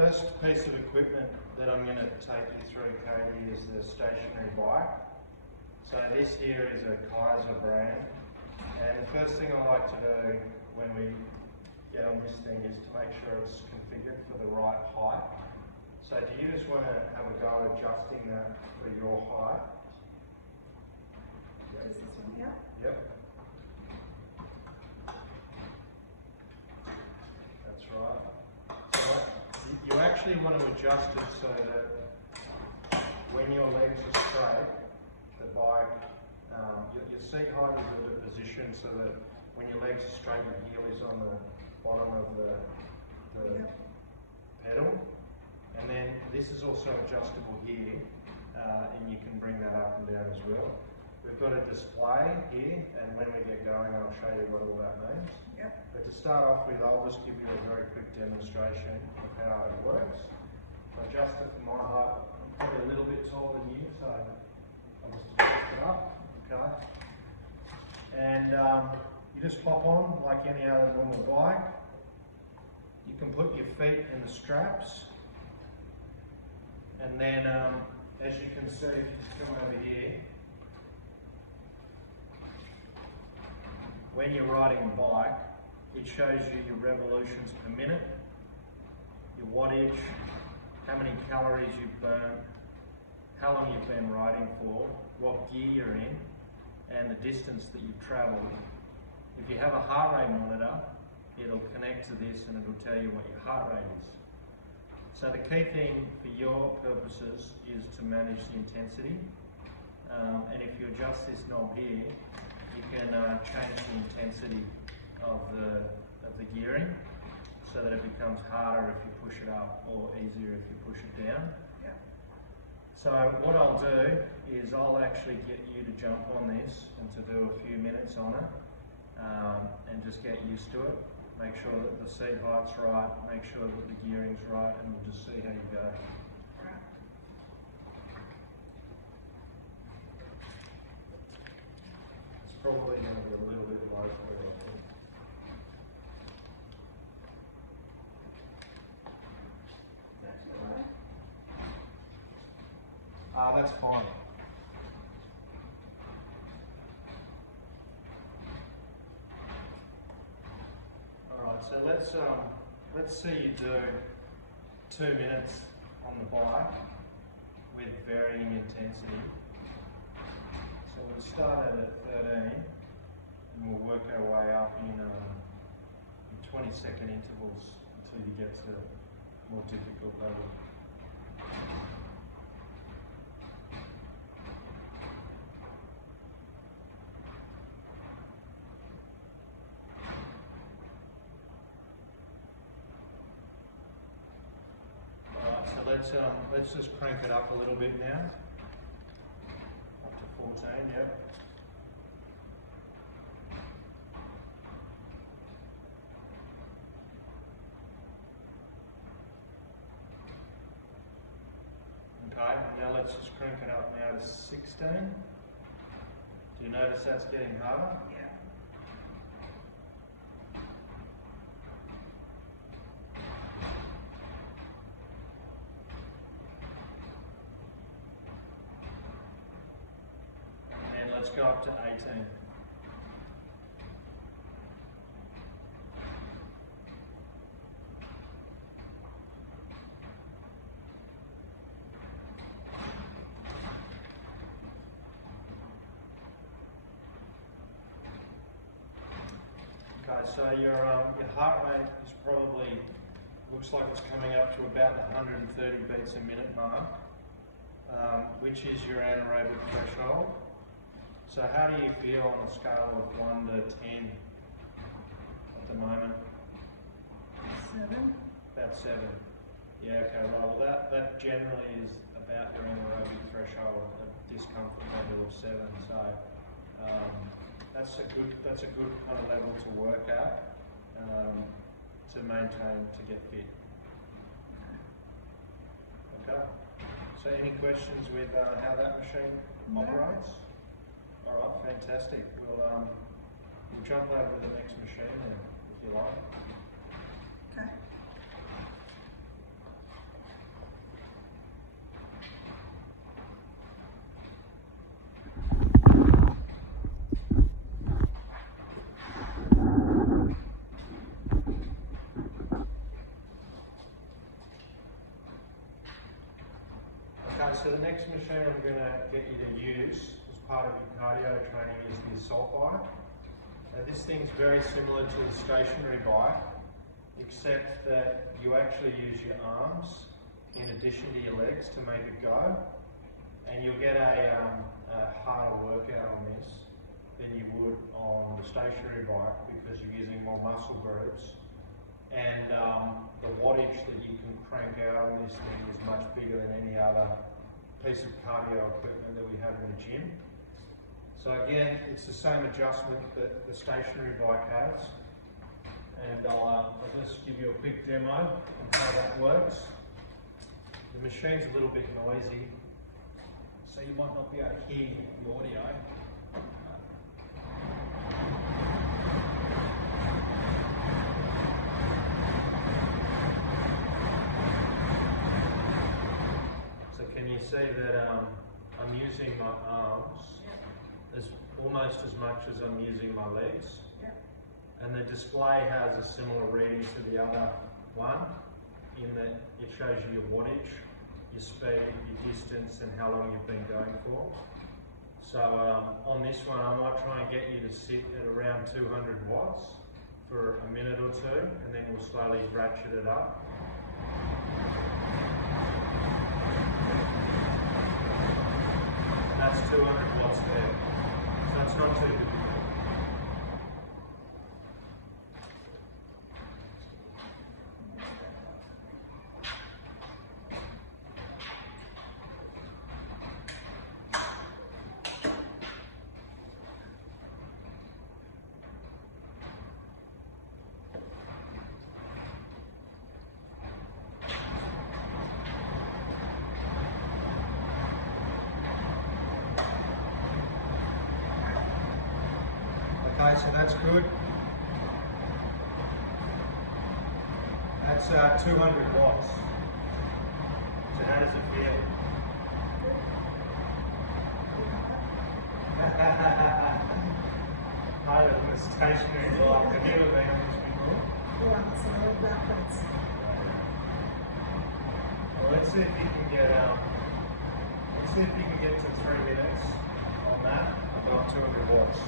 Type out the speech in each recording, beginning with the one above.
first piece of equipment that I'm going to take you through, Katie, is the stationary bike. So this here is a Kaiser brand, and the first thing I like to do when we get on this thing is to make sure it's configured for the right height. So do you just want to have a go adjusting that for your height? Is this one here? Yep. That's right. So you actually want to adjust it so that when your legs are straight, the bike, your seat height is at a position so that when your legs are straight, your heel is on the bottom of the pedal. And then this is also adjustable here, and you can bring that up and down as well. We've got a display here, and when we get going, I'll show you what all that means. Yep. But to start off with, I'll just give you a very quick demonstration of how it works. I adjust it for my height. I'm probably a little bit taller than you, so I'll just adjust it up. Okay. And you just hop on like any other normal bike. You can put your feet in the straps, and then as you can see, if you come over here, when you're riding a bike, it shows you your revolutions per minute, your wattage, how many calories you've burned, how long you've been riding for, what gear you're in, and the distance that you've travelled. If you have a heart rate monitor, it'll connect to this and it'll tell you what your heart rate is. So the key thing for your purposes is to manage the intensity, and if you adjust this knob here, you can change the intensity of the gearing so that it becomes harder if you push it up or easier if you push it down. Yeah. So what I'll do is I'll actually get you to jump on this and to do a few minutes on it, and just get used to it. Make sure that the seat height's right, make sure that the gearing's right, and we'll just see how you go. Right. It's probably going to be a little bit low for you, I think. That's all right. That's fine. Alright, so let's see you do 2 minutes on the bike with varying intensity. So we'll start at 13 and we'll work our way up in 20-second intervals until you get to a more difficult level. Alright, so let's just crank it up a little bit now. Up to 14, yep. Okay, now let's just crank it up now to 16. Do you notice that's getting harder? Yeah. And then let's go up to 18. Okay, so your heart rate is probably, looks like it's coming up to about the 130 beats a minute mark, which is your anaerobic threshold. So how do you feel on a scale of 1 to 10 at the moment? 7. About 7. Yeah, okay, right. Well, that generally is about your anaerobic threshold, a discomfort level of 7. So that's a good kind of level to work at, to maintain, to get fit. Okay. So any questions with how that machine operates? All right, fantastic. We'll jump over to the next machine then, if you like. Okay. so the next machine I'm going to get you to use as part of your cardio training is the assault bike. Now this thing's very similar to the stationary bike, except that you actually use your arms in addition to your legs to make it go, and you'll get a harder workout on this than you would on the stationary bike because you're using more muscle groups, and the wattage that you can crank out on this thing is much bigger than any other piece of cardio equipment that we have in the gym. So again, it's the same adjustment that the stationary bike has, and I'll just give you a quick demo of how that works. The machine's a little bit noisy, so you might not be able to hear the audio. So can you see that I'm using my arms as almost as much as I'm using my legs? Yep. And the display has a similar reading to the other one, in that it shows you your wattage, your speed, your distance, and how long you've been going for. So on this one, I might try and get you to sit at around 200 watts for a minute or two, and then we'll slowly ratchet it up. That's 200 watts there, so it's not too difficult. Okay, so that's good. That's 200 watts. So how does it feel? Higher than the stationary bike. Have you ever been on this before? Yeah, it's a little backwards. Well, let's see if you can get to 3 minutes on that above 200 watts.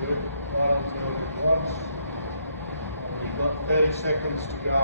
Good. Right on 200 watts. And you've got 30 seconds to go.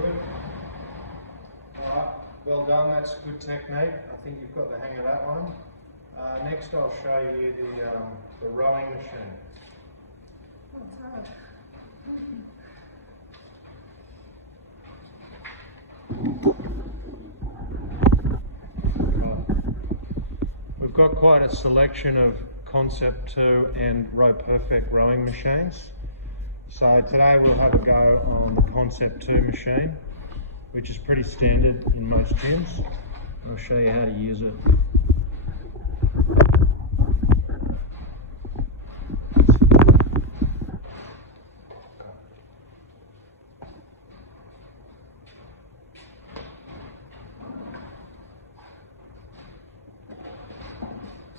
Good. Alright, well done, that's good technique. I think you've got the hang of that one. Next I'll show you the rowing machine. Oh, it's hard. We've got quite a selection of Concept 2 and Row Perfect rowing machines. So today we'll have a go on the Concept 2 machine, which is pretty standard in most gyms. I'll show you how to use it.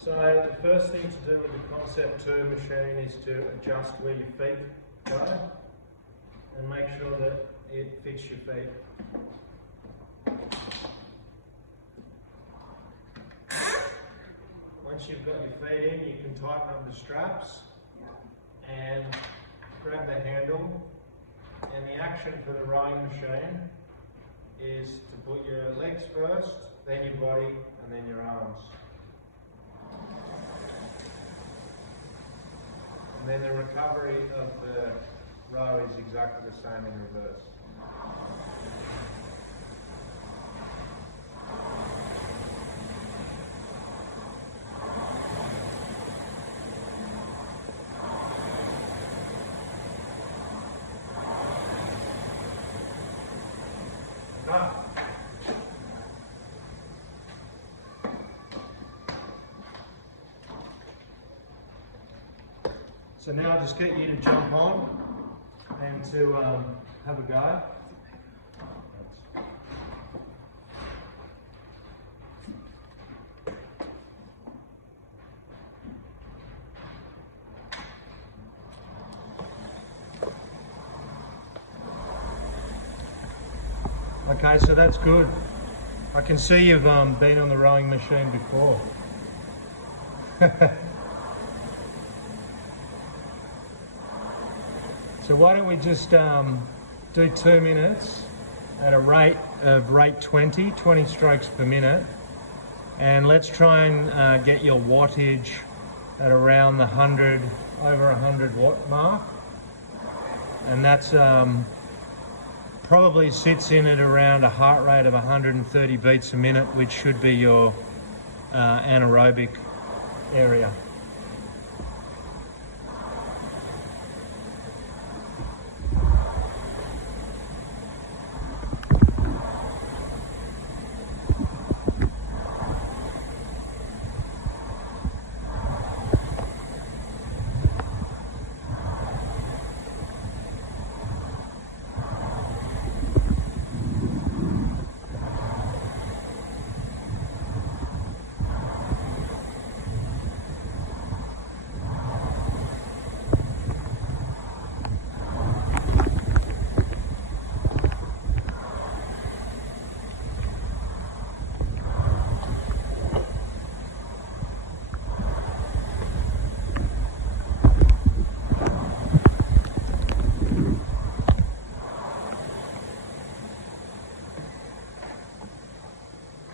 So the first thing to do with the Concept 2 machine is to adjust where your feet go and make sure that it fits your feet. Once you've got your feet in, you can tighten up the straps. Yeah. and grab the handle. And the action for the rowing machine is to put your legs first, then your body, and then your arms. And then the recovery of the row is exactly the same in reverse. So now I'll just get you to jump on and to have a go. Okay, so that's good. I can see you've been on the rowing machine before. So why don't we just do 2 minutes at a rate of 20 strokes per minute, and let's try and get your wattage at around the over 100 watt mark, and that's probably sits in at around a heart rate of 130 beats a minute, which should be your anaerobic area.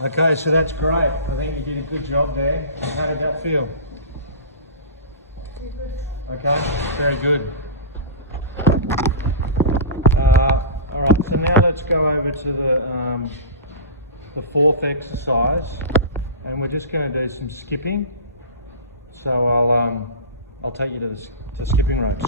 Okay, so that's great. I think you did a good job there. How did that feel? Pretty good. Okay, very good. All right, so now let's go over to the fourth exercise, and we're just going to do some skipping. So I'll take you to skipping ropes.